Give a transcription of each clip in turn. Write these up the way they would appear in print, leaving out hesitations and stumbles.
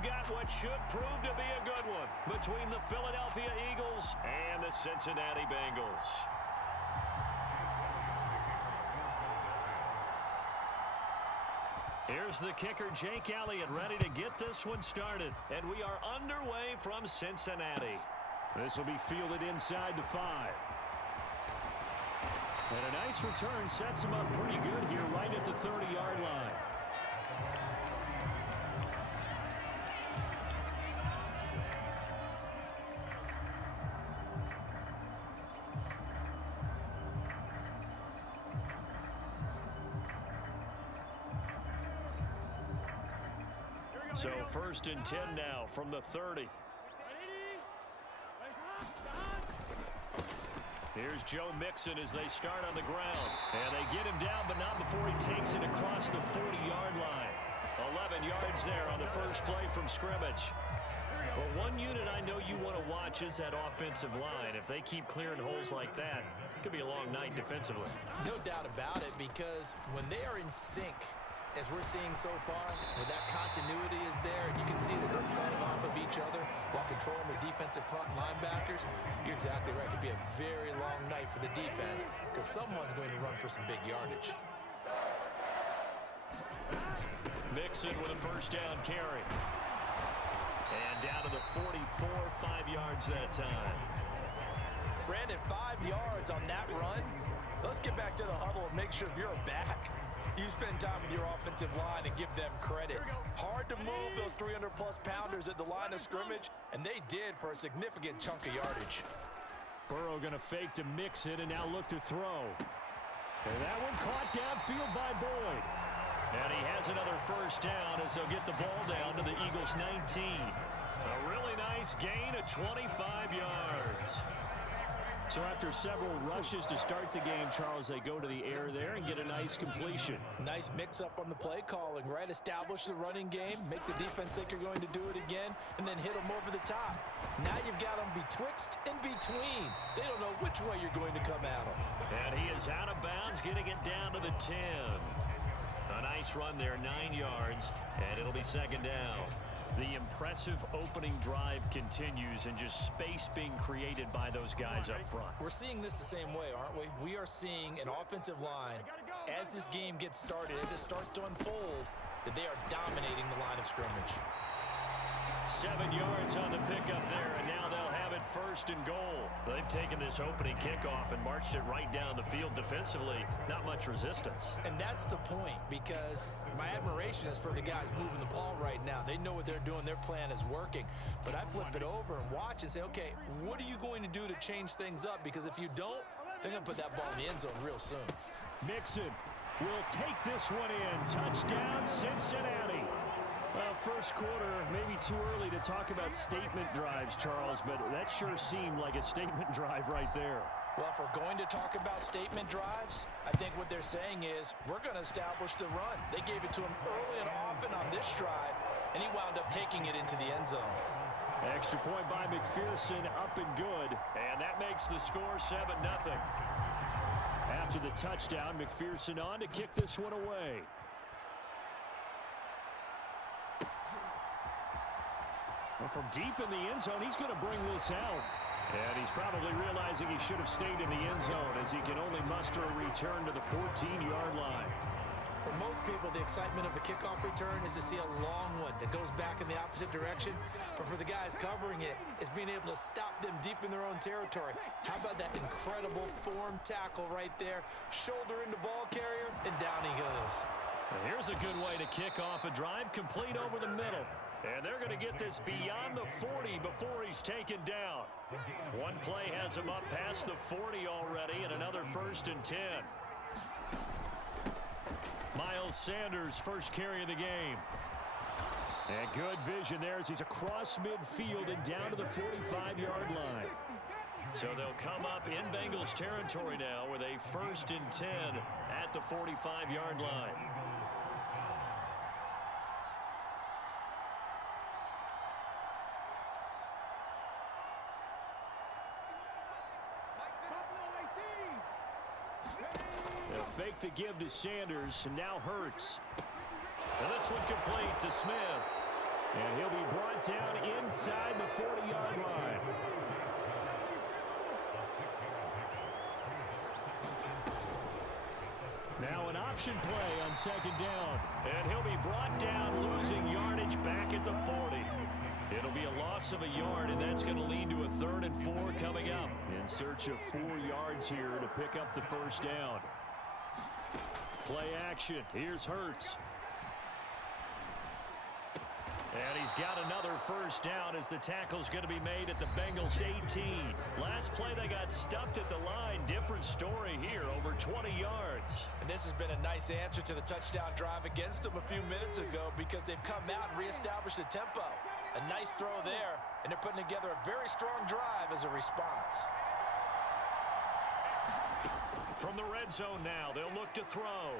we've got what should prove to be a good one between the Philadelphia Eagles and the Cincinnati Bengals. Here's the kicker, Jake Elliott, ready to get this one started. And we are underway from Cincinnati. This will be fielded inside the 5. And a nice return sets him up pretty good here right at the 30-yard line. So 1st and 10 now from the 30. Here's Joe Mixon as they start on the ground. And they get him down, but not before he takes it across the 40-yard line. 11 yards there on the first play from scrimmage. Well, one unit I know you want to watch is that offensive line. If they keep clearing holes like that, it could be a long night defensively. No doubt about it, because when they are in sync, as we're seeing so far, where that continuity is there, and you can see that they're playing off of each other while controlling the defensive front linebackers, you're exactly right. It could be a very long night for the defense because someone's going to run for some big yardage. Mixon with a first down carry. And down to the 44, 5 yards that time. Brandon, 5 yards on that run. Let's get back to the huddle and make sure if you're a back, you spend time with your offensive line and give them credit. Hard to move those 300-plus pounders at the line of scrimmage, and they did for a significant chunk of yardage. Burrow going to fake to Mixon and now look to throw. And that one caught downfield by Boyd. And he has another first down as they'll get the ball down to the Eagles' 19. A really nice gain of 25 yards. So after several rushes to start the game, Charles, they go to the air there and get a nice completion. Nice mix-up on the play calling, right? Establish the running game, make the defense think you're going to do it again, and then hit them over the top. Now you've got them betwixt and between. They don't know which way you're going to come at them. And he is out of bounds, getting it down to the 10. A nice run there, 9 yards, and it'll be second down. The impressive opening drive continues and just space being created by those guys up front. We're seeing this the same way, aren't we? We are seeing an offensive line, as this game gets started, as it starts to unfold, that they are dominating the line of scrimmage. 7 yards on the pickup there, and now they'll have it 1st and goal. They've taken this opening kickoff and marched it right down the field defensively. Not much resistance. And that's the point, because my admiration is for the guys moving the ball right now. They know what they're doing. Their plan is working. But I flip it over and watch and say, okay, what are you going to do to change things up? Because if you don't, they're going to put that ball in the end zone real soon. Mixon will take this one in. Touchdown, Cincinnati. Well, first quarter, maybe too early to talk about statement drives, Charles, but that sure seemed like a statement drive right there. Well, if we're going to talk about statement drives, I think what they're saying is we're going to establish the run. They gave it to him early and often on this drive, and he wound up taking it into the end zone. Extra point by McPherson, up and good, and that makes the score 7-0. After the touchdown, McPherson on to kick this one away. Well, from deep in the end zone, he's going to bring this out. And he's probably realizing he should have stayed in the end zone as he can only muster a return to the 14-yard line. For most people, the excitement of the kickoff return is to see a long one that goes back in the opposite direction. But for the guys covering it, it's being able to stop them deep in their own territory. How about that incredible form tackle right there? Shoulder into ball carrier, and down he goes. Well, here's a good way to kick off a drive, complete over the middle. And they're going to get this beyond the 40 before he's taken down. One play has him up past the 40 already, and another 1st and 10. Miles Sanders, first carry of the game. And good vision there as he's across midfield and down to the 45-yard line. So they'll come up in Bengals territory now with a 1st and 10 at the 45-yard line. They'll fake the give to Sanders, and now Hurts. And this one complete to Smith. And he'll be brought down inside the 40-yard line. Now an option play on second down. And he'll be brought down, losing yardage back at the 40. It'll be a loss of a yard, and that's going to lead to a 3rd and 4 coming up. In search of 4 yards here to pick up the first down. Play action. Here's Hurts. And he's got another first down as the tackle's going to be made at the Bengals 18. Last play they got stuffed at the line. Different story here, over 20 yards. And this has been a nice answer to the touchdown drive against them a few minutes ago because they've come out and reestablished the tempo. A nice throw there, and they're putting together a very strong drive as a response. From the red zone now, they'll look to throw.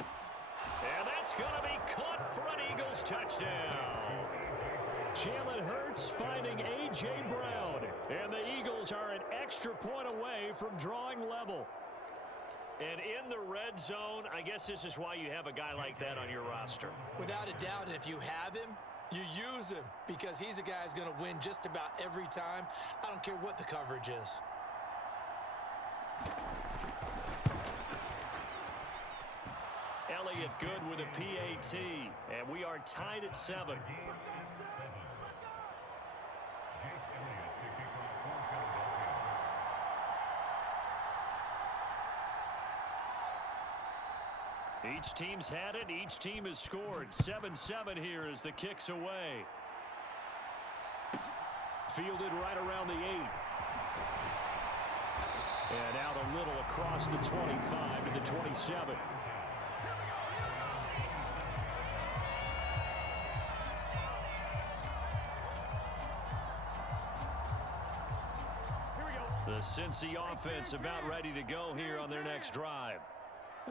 And that's going to be caught for an Eagles touchdown. Jalen Hurts finding A.J. Brown. And the Eagles are an extra point away from drawing level. And in the red zone, I guess this is why you have a guy like that on your roster. Without a doubt, and if you have him, you use him because he's a guy who's going to win just about every time. I don't care what the coverage is. Elliott good with a PAT, and we are tied at 7. Each team's had it. Each team has scored. 7-7 here as the kick's away. Fielded right around the 8. And out a little across the 25 to the 27. The Cincy offense about ready to go here on their next drive.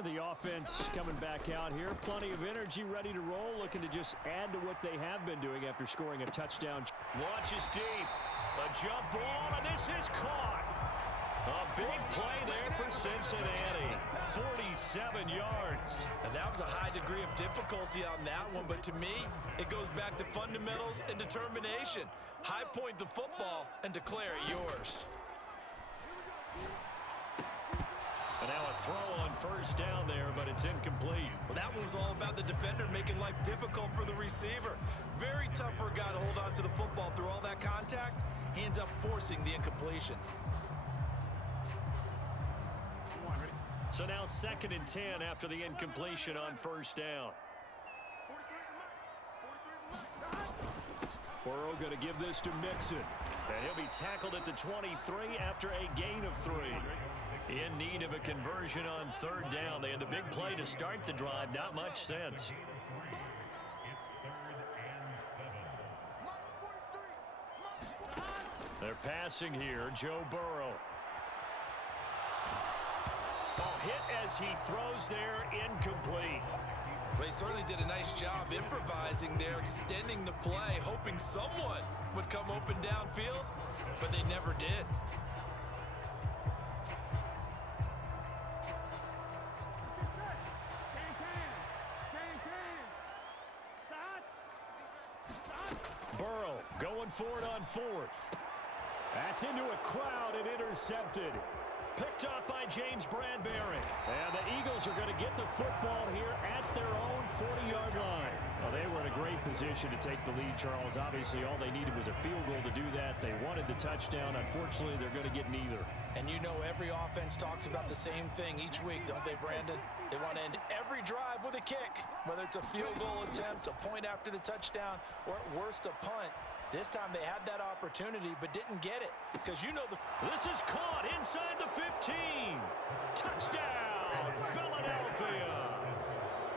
The offense coming back out here. Plenty of energy, ready to roll, looking to just add to what they have been doing after scoring a touchdown. Launches deep. A jump ball, and this is caught. A big play there for Cincinnati. 47 yards. And that was a high degree of difficulty on that one, but to me, it goes back to fundamentals and determination. High point the football and declare it yours. And now a throw on first down there, but it's incomplete. Well, that one was all about the defender making life difficult for the receiver. Very tough for a guy to hold on to the football through all that contact. He ends up forcing the incompletion. So now 2nd and 10 after the incompletion on first down. Burrow going to give this to Mixon. And he'll be tackled at the 23 after a gain of 3. In need of a conversion on 3rd down. They had the big play to start the drive. Not much sense. They're passing here. Joe Burrow. Ball hit as he throws there. Incomplete. They certainly did a nice job improvising there, extending the play, hoping someone would come open downfield, but they never did. Burrow going for it on 4th. That's into a crowd and intercepted. Picked up by James Bradbury. And the Eagles are going to get the football here at their own 40-yard line. Well, they were in a great position to take the lead, Charles. Obviously, all they needed was a field goal to do that. They wanted the touchdown. Unfortunately, they're going to get neither. And you know every offense talks about the same thing each week, don't they, Brandon? They want to end every drive with a kick, whether it's a field goal attempt, a point after the touchdown, or at worst a punt. This time they had that opportunity but didn't get it because you know This is caught inside the 15. Touchdown, Philadelphia.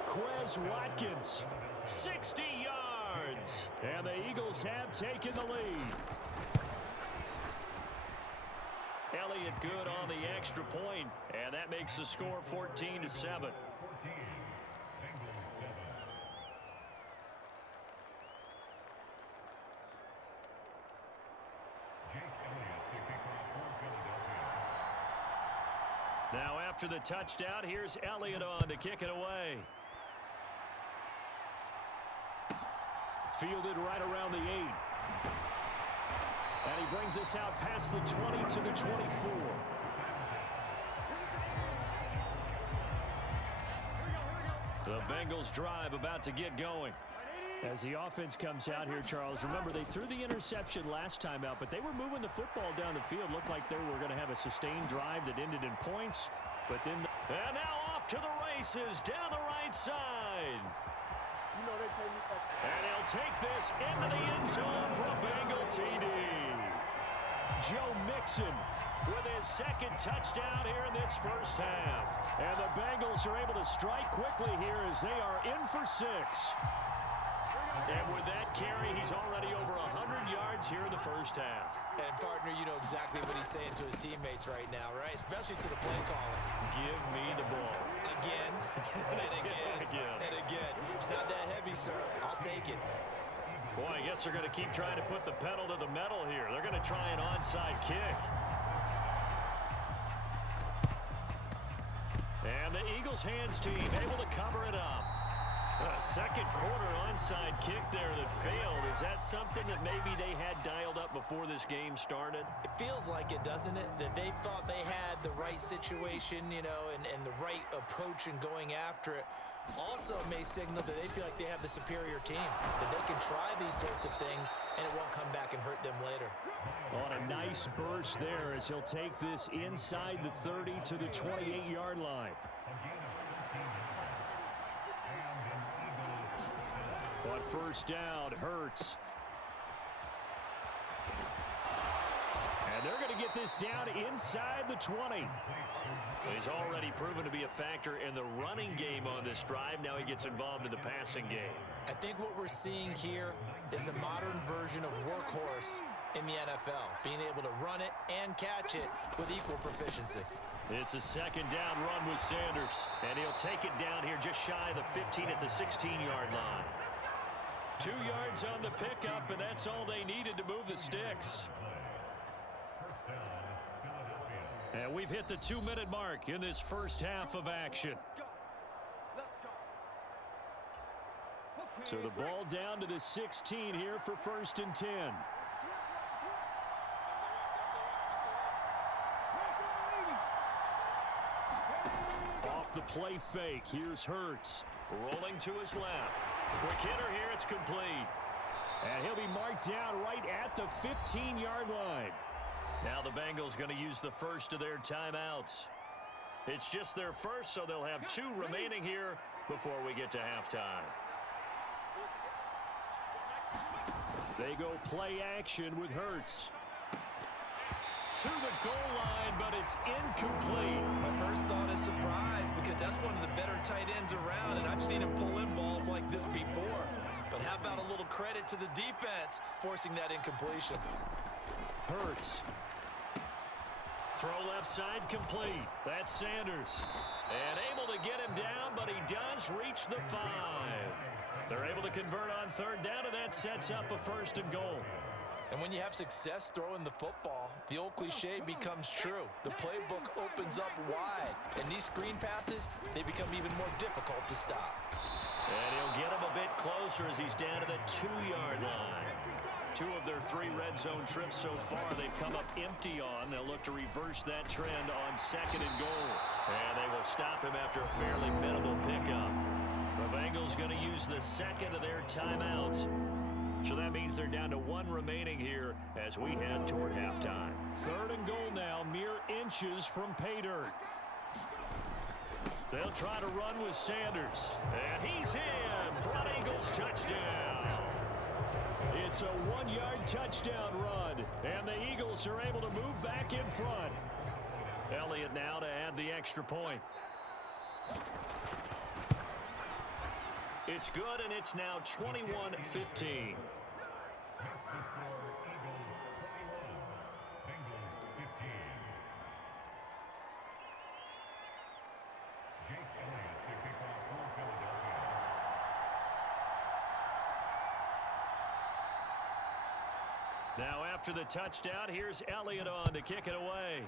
Quez Watkins, 60 yards. And the Eagles have taken the lead. Elliott good on the extra point, and that makes the score 14-7. Now after the touchdown, here's Elliott on to kick it away. Fielded right around the 8. And he brings us out past the 20 to the 24. The Bengals drive about to get going. As the offense comes out here, Charles, remember they threw the interception last time out, but they were moving the football down the field. Looked like they were going to have a sustained drive that ended in points. But then, and now off to the races down the right side. And he'll take this into the end zone for a Bengal TD. Joe Mixon with his second touchdown here in this first half. And the Bengals are able to strike quickly here as they are in for 6. And with that carry, he's already over 100 yards here in the first half. And, partner, you know exactly what he's saying to his teammates right now, right? Especially to the play caller. Give me the ball. Again, and again, and again. It's not that heavy, sir. I'll take it. Boy, I guess they're going to keep trying to put the pedal to the metal here. They're going to try an onside kick. And the Eagles hands team able to cover it up. A second quarter onside kick there that failed. Is that something that maybe they had dialed up before this game started? It feels like it, doesn't it? That they thought they had the right situation, you know, and the right approach in going after it. Also may signal that they feel like they have the superior team, that they can try these sorts of things and it won't come back and hurt them later. On a nice burst there as he'll take this inside the 30 to the 28-yard line. But first down, Hurts. And they're going to get this down inside the 20. He's already proven to be a factor in the running game on this drive. Now he gets involved in the passing game. I think what we're seeing here is the modern version of workhorse in the NFL, being able to run it and catch it with equal proficiency. It's a second down run with Sanders, and he'll take it down here just shy of the 15 at the 16-yard line. 2 yards on the pickup, and that's all they needed to move the sticks. And we've hit the 2-minute mark in this first half of action. So the ball down to the 16 here for 1st and 10. Off the play fake, here's Hurts. Rolling to his left. Quick hitter here, it's complete. And he'll be marked down right at the 15-yard line. Now the Bengals going to use the first of their timeouts. It's just their first, so they'll have 2 remaining here before we get to halftime. They go play action with Hurts. To the goal line, but it's incomplete. My first thought is surprise because that's one of the better tight ends around, and I've seen him pull in balls like this before. But how about a little credit to the defense forcing that incompletion? Hurts. Throw left side complete. That's Sanders. And able to get him down, but he does reach the 5. They're able to convert on 3rd down, and that sets up a 1st and goal. And when you have success throwing the football, the old cliche becomes true. The playbook opens up wide, and these screen passes, they become even more difficult to stop. And he'll get him a bit closer as he's down to the 2-yard line. 2 of their 3 red zone trips so far they've come up empty on. They'll look to reverse that trend on 2nd and goal. And they will stop him after a fairly minimal pickup. The Bengals going to use the 2nd of their timeouts. So that means they're down to 1 remaining here as we head toward halftime. 3rd and goal now, mere inches from pay dirt. They'll try to run with Sanders. And he's in. Front Eagles touchdown. It's a 1-yard touchdown run. And the Eagles are able to move back in front. Elliott now to add the extra point. It's good, and it's now 21-15. Now after the touchdown, here's Elliott on to kick it away.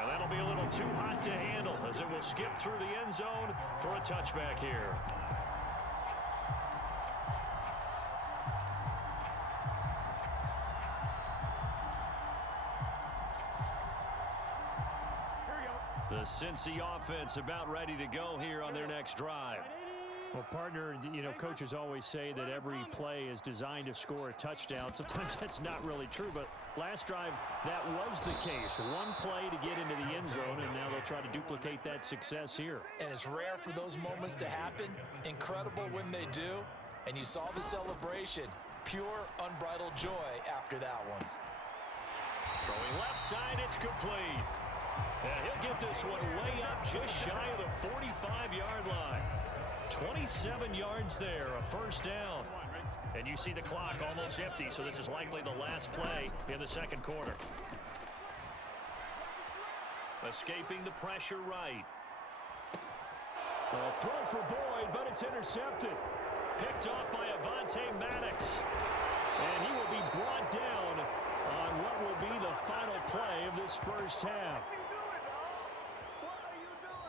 And that'll be a little too hot to handle as it will skip through the end zone for a touchback here. The Cincy offense about ready to go here on their next drive. Well, partner, you know, coaches always say that every play is designed to score a touchdown. Sometimes that's not really true, but last drive, that was the case. One play to get into the end zone, and now they'll try to duplicate that success here. And it's rare for those moments to happen. Incredible when they do. And you saw the celebration. Pure, unbridled joy after that one. Throwing left side, it's complete. And he'll get this one way up just shy of the 45-yard line. 27 yards there, a first down. And you see the clock almost empty, so this is likely the last play in the second quarter. Escaping the pressure right. A throw for Boyd, but it's intercepted. Picked off by Avonte Maddox. And he will be brought down on what will be the final play of this first half.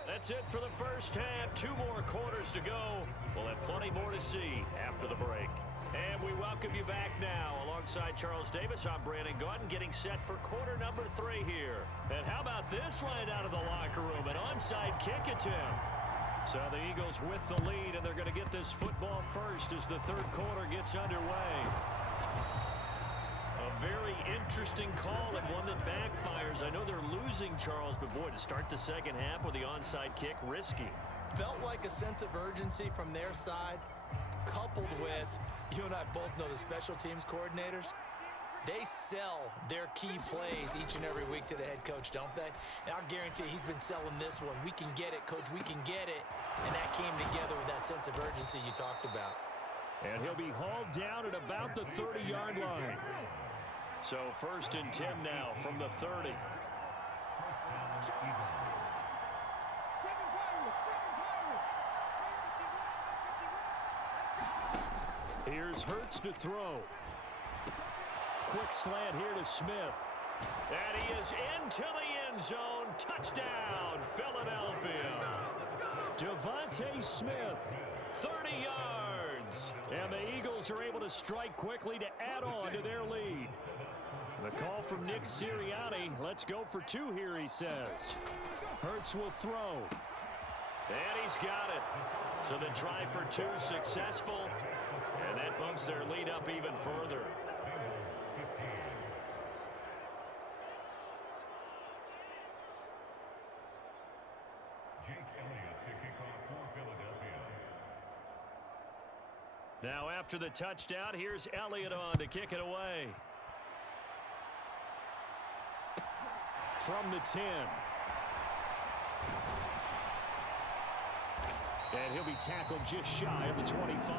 That's it for the first half. 2 more quarters to go. We'll have plenty more to see after the break. And we welcome you back now. Alongside Charles Davis, I'm Brandon Gaudin, getting set for quarter number 3 here. And how about this right out of the locker room? An onside kick attempt. So the Eagles with the lead, and they're going to get this football first as the third quarter gets underway. A very interesting call and one that backfires. I know they're losing, Charles, but boy, to start the second half with the onside kick, risky. Felt like a sense of urgency from their side, coupled with, you and I both know the special teams coordinators. They sell their key plays each and every week to the head coach, don't they? And I'll guarantee he's been selling this one. We can get it, coach, we can get it. And that came together with that sense of urgency you talked about. And he'll be hauled down at about the 30-yard line. So 1st and 10 now from the 30. Here's Hurts to throw. Quick slant here to Smith. And he is into the end zone. Touchdown, Philadelphia. Devontae Smith, 30 yards. And the Eagles are able to strike quickly to add on to their lead. The call from Nick Sirianni. Let's go for 2 here, he says. Hurts will throw. And he's got it. So the try for 2 successful. And that bumps their lead up even further. Now after the touchdown, here's Elliott on to kick it away. From the 10. And he'll be tackled just shy of the 25.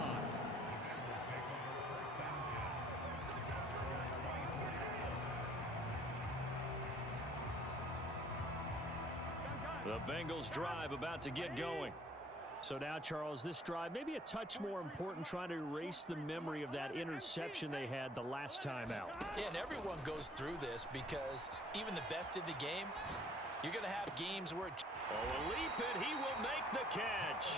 The Bengals drive about to get going. So now, Charles, this drive maybe a touch more important, trying to erase the memory of that interception they had the last time out. Yeah, and everyone goes through this because even the best in the game, you're going to have games where... Oh, a leap, and he will make the catch.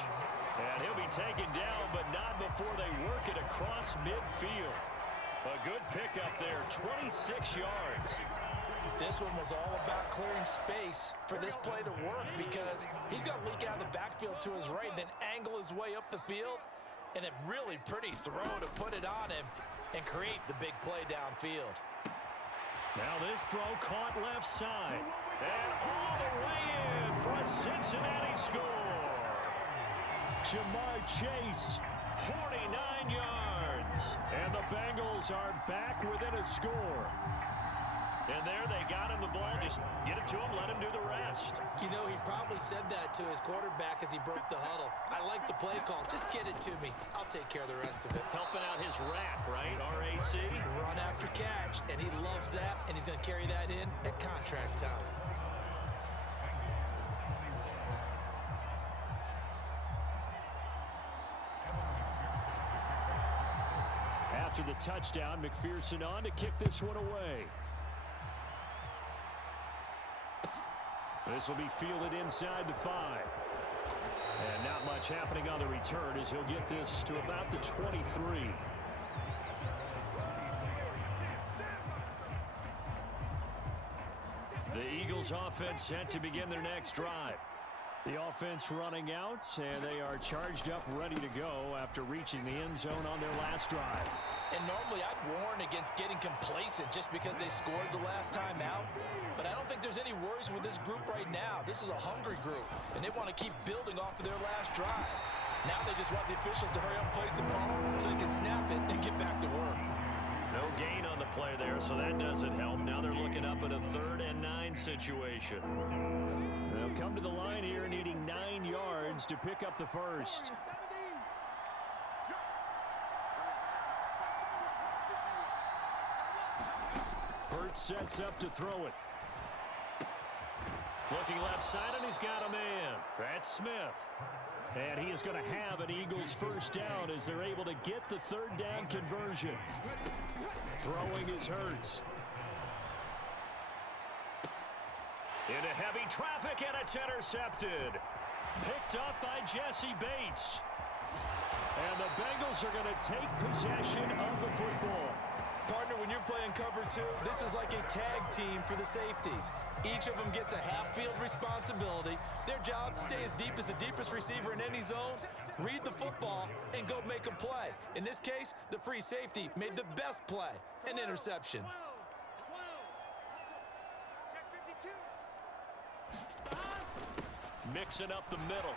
And he'll be taken down, but not before they work it across midfield. A good pickup there, 26 yards. This one was all about clearing space for this play to work because he's going to leak out of the backfield to his right, then angle his way up the field, and a really pretty throw to put it on him and create the big play downfield. Now this throw caught left side, and all the way in for a Cincinnati score. Jamar Chase, 49 yards, and the Bengals are back within a score. And there they got him the ball. Just get it to him, let him do the rest. You know, he probably said that to his quarterback as he broke the huddle. I like the play call. Just get it to me. I'll take care of the rest of it. Helping out his RAC, right? R-A-C? Run after catch. And he loves that, and he's going to carry that in at contract time. After the touchdown, McPherson on to kick this one away. This will be fielded inside the 5. And not much happening on the return as he'll get this to about the 23. The Eagles offense set to begin their next drive. The offense running out, and they are charged up, ready to go after reaching the end zone on their last drive. And normally I'd warn against getting complacent just because they scored the last time out. But I don't think there's any worries with this group right now. This is a hungry group, and they want to keep building off of their last drive. Now they just want the officials to hurry up and place the ball so they can snap it and get back to work. No gain on the play there, so that doesn't help. Now they're looking up at a 3rd and 9 situation. They'll come to the line here needing 9 yards to pick up the first. Hurts sets up to throw it. Looking left side, and he's got a man. That's Smith. And he is going to have an Eagles first down as they're able to get the 3rd down conversion. Throwing is Hurts. Into heavy traffic, and it's intercepted. Picked up by Jesse Bates. And the Bengals are going to take possession of the football. Partner, when you're playing cover 2, this is like a tag team for the safeties. Each of them gets a half-field responsibility. Their job, stay as deep as the deepest receiver in any zone, read the football, and go make a play. In this case, the free safety made the best play, an interception. Mixing up the middle.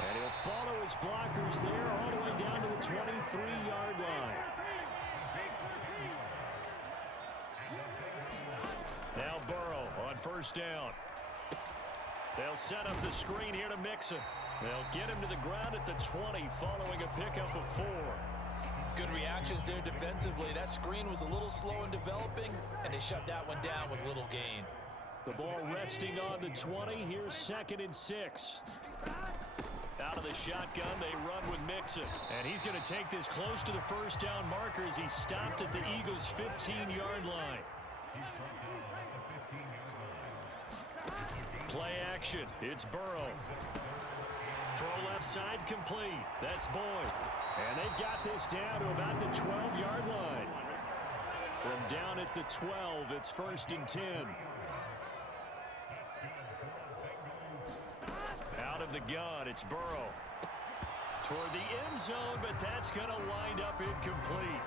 And he'll follow his blockers there all the way down to the 23-yard line. Now Burrow on first down. They'll set up the screen here to Mixon. They'll get him to the ground at the 20 following a pickup of 4. Good reactions there defensively. That screen was a little slow in developing, and they shut that one down with little gain. The ball resting on the 20. Here's 2nd and 6. Out of the shotgun, they run with Mixon. And he's going to take this close to the first down marker as he stopped at the Eagles' 15-yard line. Play action. It's Burrow. Throw left side complete. That's Boyd. And they've got this down to about the 12-yard line. From down at the 12, it's 1st and 10. Out of the gun, it's Burrow. Toward the end zone, but that's going to wind up incomplete.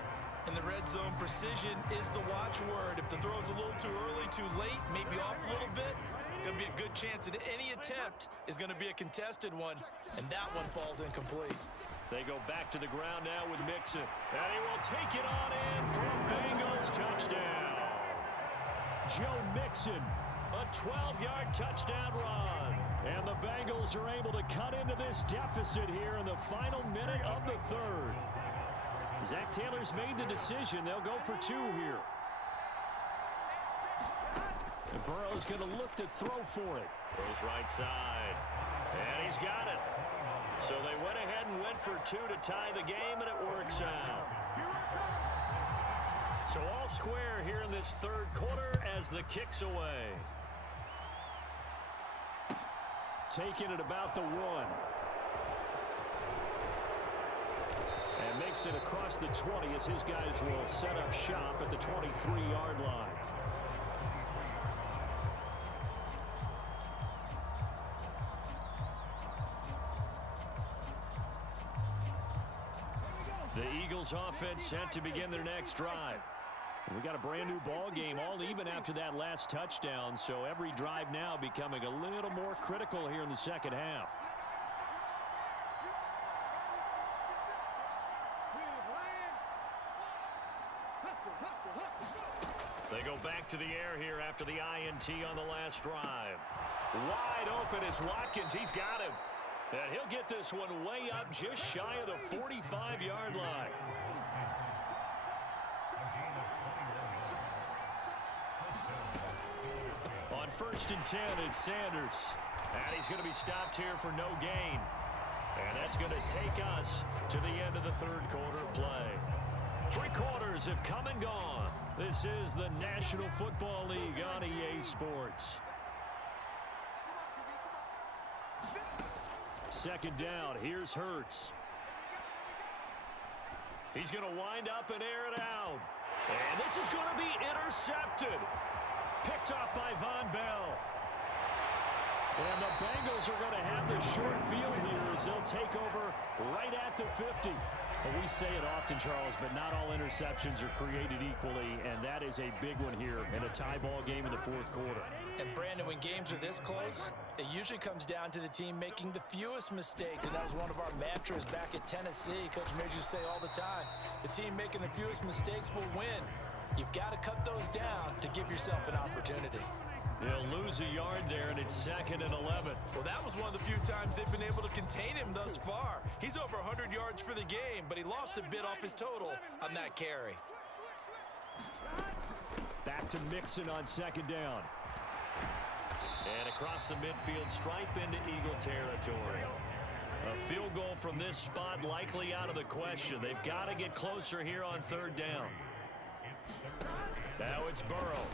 In the red zone, precision is the watchword. If the throw's a little too early, too late, maybe off a little bit, going to be a good chance that any attempt is going to be a contested one, and that one falls incomplete. They go back to the ground now with Mixon. And he will take it on in for a Bengals touchdown. Joe Mixon, a 12-yard touchdown run. And the Bengals are able to cut into this deficit here in the final minute of the 3rd. Zach Taylor's made the decision. They'll go for 2 here. And Burrow's going to look to throw for it. Goes right side. And he's got it. So they went ahead and went for 2 to tie the game, and it works out. So all square here in this 3rd quarter as the kick's away. Taking it about the 1. And makes it across the 20 as his guys will set up shop at the 23-yard line. The Eagles offense set to begin their next drive. We got a brand new ball game, all even after that last touchdown, so every drive now becoming a little more critical here in the second half. They go back to the air here after the INT on the last drive. Wide open is Watkins. He's got him. And he'll get this one way up just shy of the 45-yard line. On 1st and 10, it's Sanders. And he's going to be stopped here for no gain. And that's going to take us to the end of the 3rd quarter play. 3 quarters have come and gone. This is the National Football League on EA Sports. Second down. Here's Hurts. He's going to wind up and air it out. And this is going to be intercepted. Picked off by Von Bell. And the Bengals are going to have the short field here as they'll take over right at the 50. Well, we say it often, Charles, but not all interceptions are created equally, and that is a big one here in a tie ball game in the fourth quarter. And, Brandon, when games are this close, it usually comes down to the team making the fewest mistakes, and that was one of our mantras back at Tennessee. Coach Midge used to say all the time, the team making the fewest mistakes will win. You've got to cut those down to give yourself an opportunity. They'll lose a yard there, and it's 2nd and 11. Well, that was one of the few times they've been able to contain him thus far. He's over 100 yards for the game, but he lost a bit off his total on that carry. Back to Mixon on 2nd down. And across the midfield stripe into Eagle territory. A field goal from this spot likely out of the question. They've got to get closer here on 3rd down. Now it's Burrow.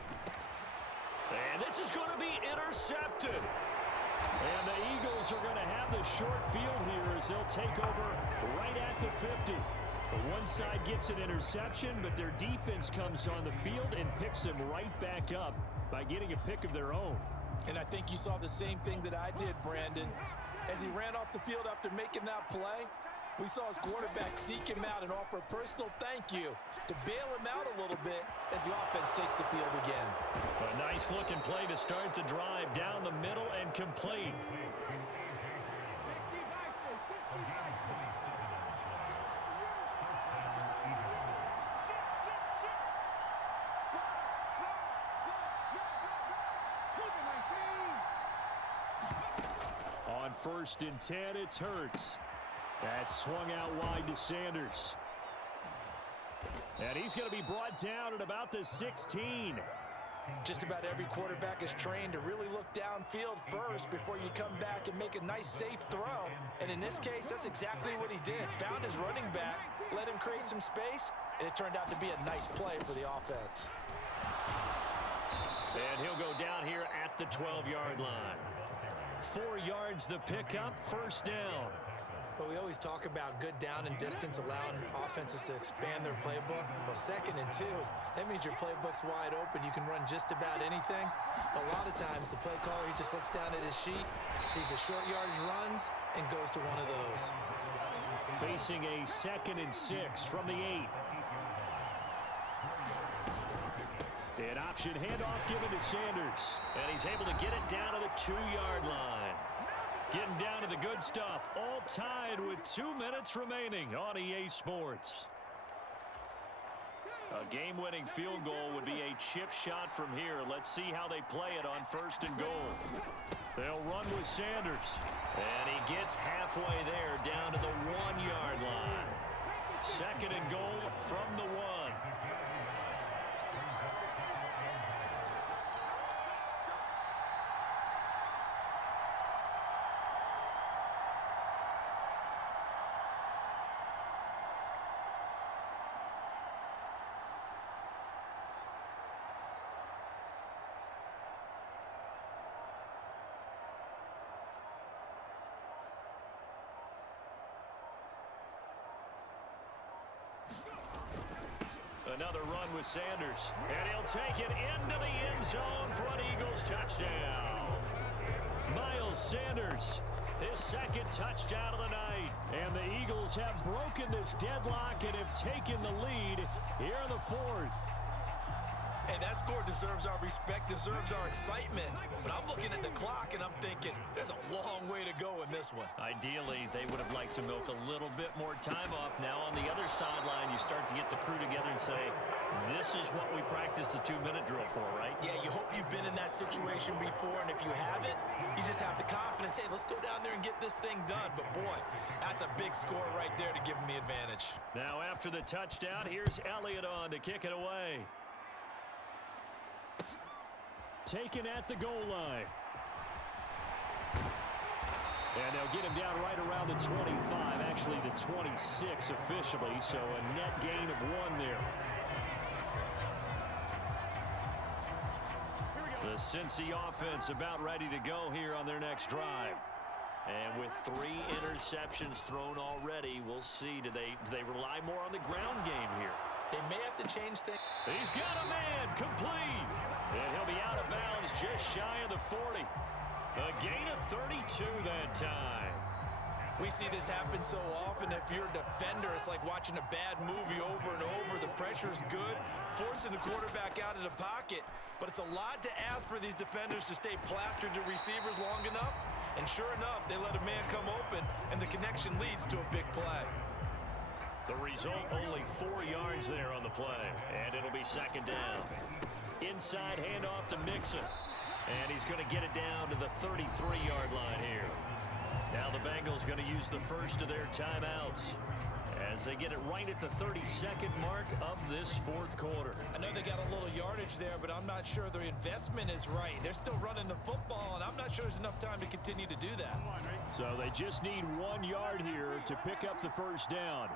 And this is going to be intercepted. And the Eagles are going to have the short field here as they'll take over right at the 50. One side gets an interception, but their defense comes on the field and picks them right back up by getting a pick of their own. And I think you saw the same thing that I did, Brandon. As he ran off the field after making that play, we saw his quarterback seek him out and offer a personal thank you to bail him out a little bit as the offense takes the field again. A nice-looking play to start the drive down the middle and complete. On 1st and 10, it's Hurts. That's swung out wide to Sanders. And he's going to be brought down at about the 16. Just about every quarterback is trained to really look downfield first before you come back and make a nice, safe throw. And in this case, that's exactly what he did. Found his running back, let him create some space, and it turned out to be a nice play for the offense. And he'll go down here at the 12-yard line. 4 yards the pickup, 1st down. But we always talk about good down and distance, allowing offenses to expand their playbook. Well, 2nd and 2, that means your playbook's wide open. You can run just about anything. But a lot of times, the play caller, he just looks down at his sheet, sees the short yardage runs, and goes to one of those. Facing a 2nd and 6 from the 8. An option handoff given to Sanders. And he's able to get it down to the 2-yard line. Getting down to the good stuff. All tied with 2 minutes remaining on EA Sports. A game-winning field goal would be a chip shot from here. Let's see how they play it on 1st and goal. They'll run with Sanders. And he gets halfway there down to the 1-yard line. 2nd and goal from the 1. Another run with Sanders. And he'll take it into the end zone for an Eagles touchdown. Miles Sanders, his 2nd touchdown of the night. And the Eagles have broken this deadlock and have taken the lead here in the 4th. Hey, that score deserves our respect, deserves our excitement. But I'm looking at the clock, and I'm thinking, there's a long way to go in this one. Ideally, they would have liked to milk a little bit more time off. Now on the other sideline, you start to get the crew together and say, this is what we practiced a 2-minute drill for, right? Yeah, you hope you've been in that situation before, and if you haven't, you just have the confidence, hey, let's go down there and get this thing done. But boy, that's a big score right there to give them the advantage. Now after the touchdown, here's Elliott on to kick it away. Taken at the goal line. And they'll get him down right around the 25, actually the 26 officially, so a net gain of 1 there. The Cincy offense about ready to go here on their next drive. And with 3 interceptions thrown already, we'll see. Do they rely more on the ground game here? They may have to change things. He's got a man, complete. And he'll be out of bounds just shy of the 40. A gain of 32 that time. We see this happen so often. If you're a defender, it's like watching a bad movie over and over. The pressure's good, forcing the quarterback out of the pocket. But it's a lot to ask for these defenders to stay plastered to receivers long enough. And sure enough, they let a man come open, and the connection leads to a big play. The result, only 4 yards there on the play. And it'll be second down. Inside handoff to Mixon. And he's going to get it down to the 33-yard line here. Now the Bengals going to use the first of their timeouts as they get it right at the 32nd mark of this fourth quarter. I know they got a little yardage there, but I'm not sure their investment is right. They're still running the football, and I'm not sure there's enough time to continue to do that. So they just need 1 yard here to pick up the first down.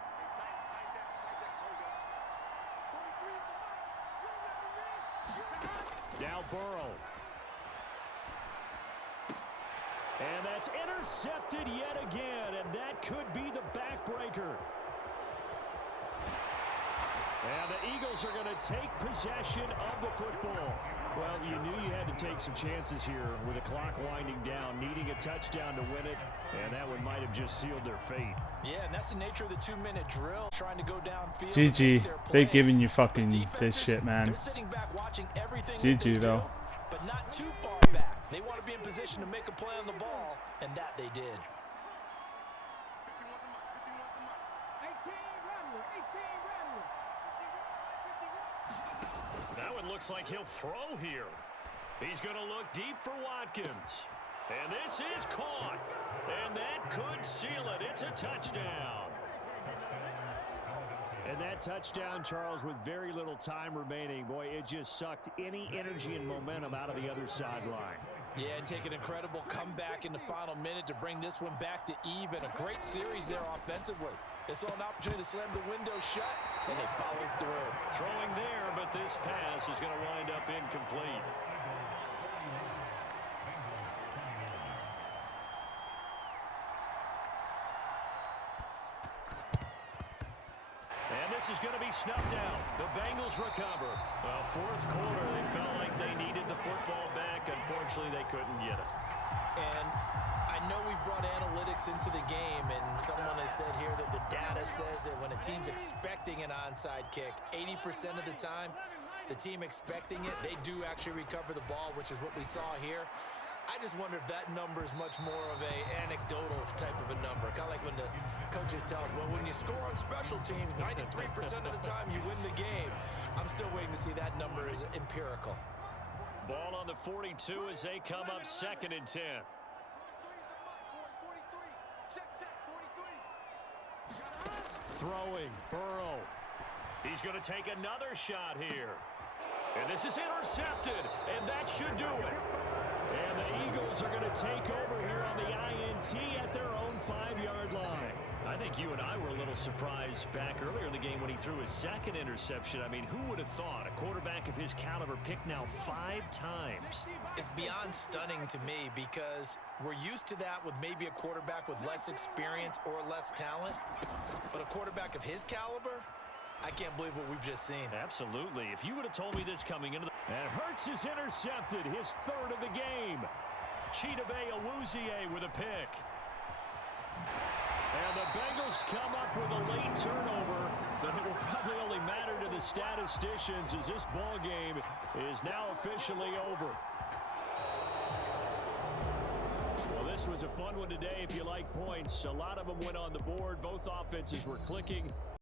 Now Burrow. And that's intercepted yet again, and that could be the backbreaker. And the Eagles are going to take possession of the football. Well, you knew you had to take some chances here with the clock winding down, needing a touchdown to win it, and that one might have just sealed their fate. Yeah, and that's the nature of the 2-minute drill, trying to go downfield. GG. They're giving you fucking this shit, man. They're sitting back watching everything GG, though. But not too far back. They want to be in position to make a play on the ball, and that they did. That one looks like he'll throw here. He's going to look deep for Watkins. And this is caught. And that could seal it. It's a touchdown. And that touchdown, Charles, with very little time remaining, boy, it just sucked any energy and momentum out of the other sideline. Yeah, and take an incredible comeback in the final minute to bring this one back to even. A great series there offensively. They saw an opportunity to slam the window shut, and they followed through. Throwing there, but this pass is going to wind up incomplete. And this is going to be snuffed out. The Bengals recover. Well, fourth quarter, they felt like they needed the football back. Unfortunately, they couldn't get it. And I know we brought analytics into the game, and someone has said here that the data says that when a team's expecting an onside kick, 80% of the time, the team expecting it, they do actually recover the ball, which is what we saw here. I just wonder if that number is much more of a anecdotal type of a number. Kind of like when the coaches tell us, well, when you score on special teams, 93% of the time you win the game. I'm still waiting to see that number is empirical. Ball on the 42 as they come up 2nd and 10. Throwing, Burrow. He's going to take another shot here. And this is intercepted, and that should do it. And the Eagles are going to take over here on the INT at their own 5-yard line. I think you and I were a little surprised back earlier in the game when he threw his 2nd interception. I mean, who would have thought a quarterback of his caliber picked now 5 times? It's beyond stunning to me because we're used to that with maybe a quarterback with less experience or less talent. But a quarterback of his caliber, I can't believe what we've just seen. Absolutely. If you would have told me this coming into the... And Hurts is intercepted, his 3rd of the game. Chidobe Awuzie with a pick. And the Bengals come up with a late turnover, but it will probably only matter to the statisticians as this ball game is now officially over. Well, this was a fun one today if you like points. A lot of them went on the board. Both offenses were clicking.